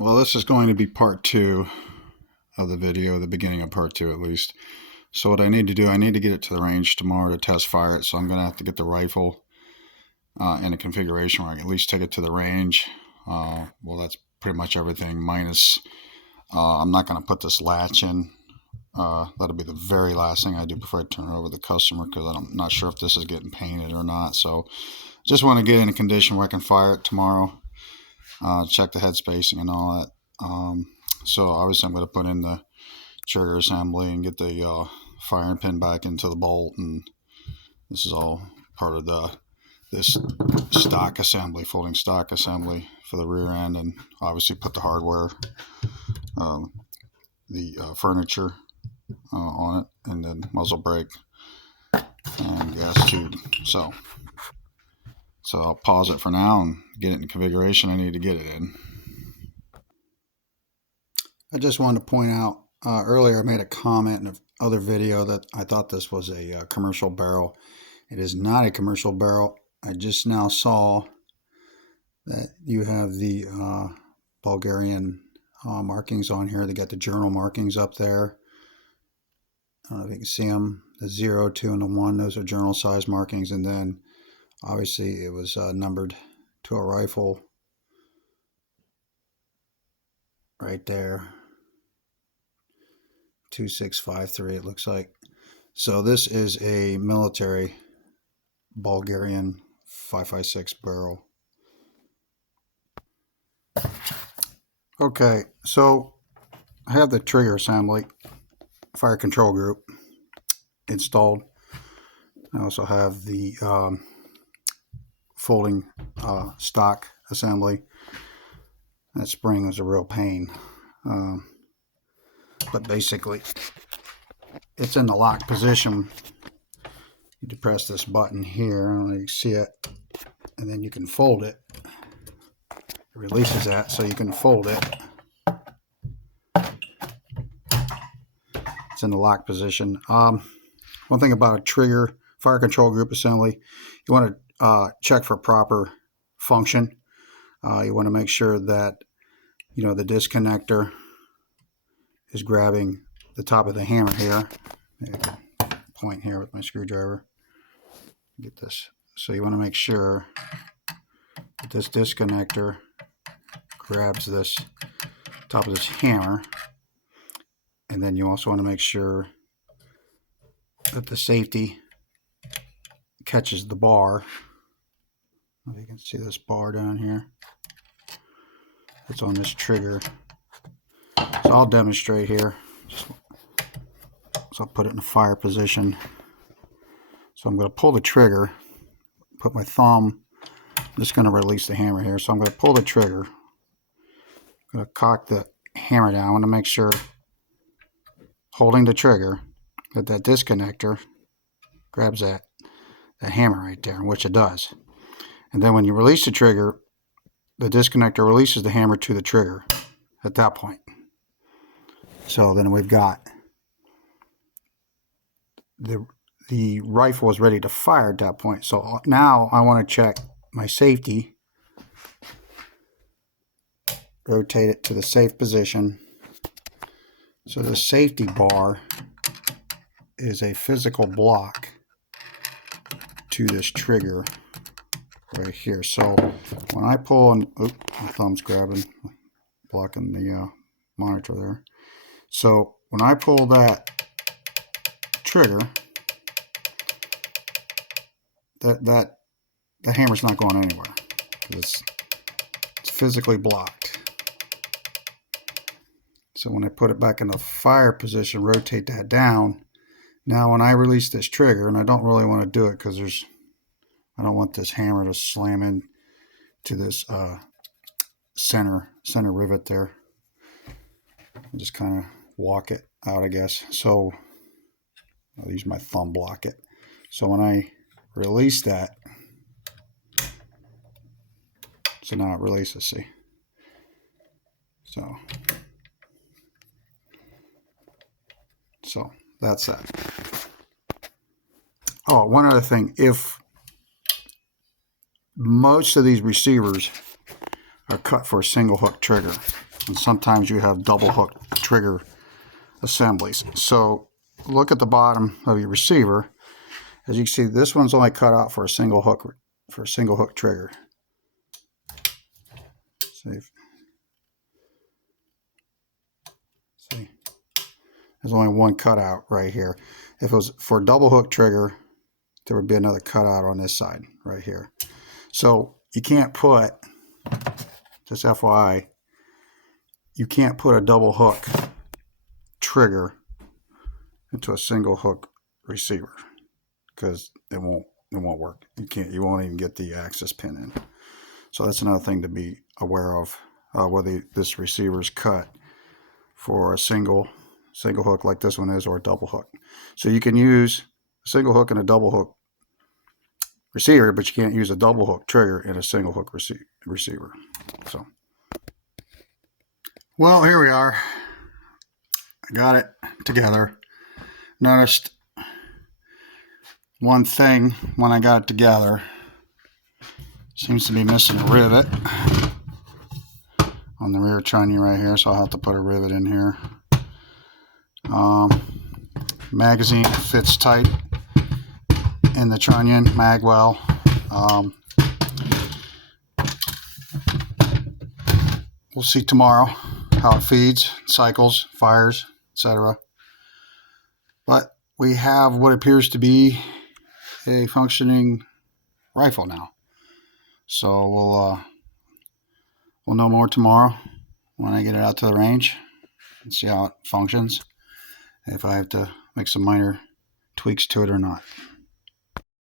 Well, this is going to be part 2 of the video, the beginning of part 2 at least. So what I need to do, I need to get it to the range tomorrow to test fire it. So I'm going to have to get the rifle in a configuration where I can at least take it to the range. Well, that's pretty much everything minus I'm not going to put this latch in. That'll be the very last thing I do before I turn it over to the customer, because I'm not sure if this is getting painted or not. So just want to get in a condition where I can fire it tomorrow. Check the head spacing and all that. So obviously I'm going to put in the trigger assembly and get the firing pin back into the bolt, and this is all part of this stock assembly, folding stock assembly for the rear end, and obviously put the hardware, the furniture on it, and then muzzle brake and gas tube. So I'll pause it for now and get it in configuration I need to get it in. I just wanted to point out, earlier I made a comment in another video that I thought this was a commercial barrel. It is not a commercial barrel. I just now saw that you have the Bulgarian markings on here. They got the journal markings up there. I don't know if you can see them. The 0, 2, and the 1, those are journal size markings. And then obviously it was numbered to a rifle right there. 2653 it looks like. So this is a military Bulgarian 5.56 barrel. Okay, so I have the trigger assembly, fire control group installed. I also have the folding stock assembly. That spring was a real pain. But basically, it's in the lock position. You depress this button here, I don't know if you can see it, and then you can fold it. It releases that, so you can fold it. It's in the lock position. One thing about a trigger fire control group assembly, you want to check for proper function. You want to make sure that the disconnector is grabbing the top of the hammer here. Point here with my screwdriver. Get this. So you want to make sure that this disconnector grabs this top of this hammer, and then you also want to make sure that the safety catches the bar. If you can see this bar down here, it's on this trigger. So I'll demonstrate here. So I'll put it in a fire position. So I'm going to pull the trigger, put my thumb, I'm just going to release the hammer here. So I'm going to pull the trigger, I'm going to cock the hammer down. I want to make sure, holding the trigger, that that disconnector grabs that hammer right there, which it does. And then when you release the trigger, the disconnector releases the hammer to the trigger at that point. So then we've got the rifle is ready to fire at that point. So now I want to check my safety. Rotate it to the safe position. So the safety bar is a physical block to this trigger right here. So when I pull, and my thumb's grabbing, blocking the monitor there. So when I pull that trigger, the hammer's not going anywhere because it's physically blocked. So when I put it back in the fire position, rotate that down. Now when I release this trigger, and I don't really want to do it because I don't want this hammer to slam in to this center rivet there. I'll just kind of walk it out, I guess. So I'll use my thumb, block it. So when I release that, so now it releases, see? So that's that. Oh, one other thing. If most of these receivers are cut for a single hook trigger, and sometimes you have double hook trigger assemblies. So look at the bottom of your receiver. As you can see, this one's only cut out for a single hook trigger. See, there's only one cutout right here. If it was for a double hook trigger, there would be another cutout on this side right here. So you can't put, just FYI, you can't put a double hook trigger into a single hook receiver because it won't work. You won't even get the access pin in. So that's another thing to be aware of, whether this receiver is cut for a single hook like this one is, or a double hook. So you can use a single hook and a double hook receiver, but you can't use a double hook trigger in a single hook receiver. So, well, here we are. I got it together. Noticed one thing when I got it together. Seems to be missing a rivet on the rear trunnion right here, so I'll have to put a rivet in here. Magazine fits tight in the trunnion, magwell. We'll see tomorrow how it feeds, cycles, fires, etc. But we have what appears to be a functioning rifle now. So we'll know more tomorrow when I get it out to the range and see how it functions, if I have to make some minor tweaks to it or not.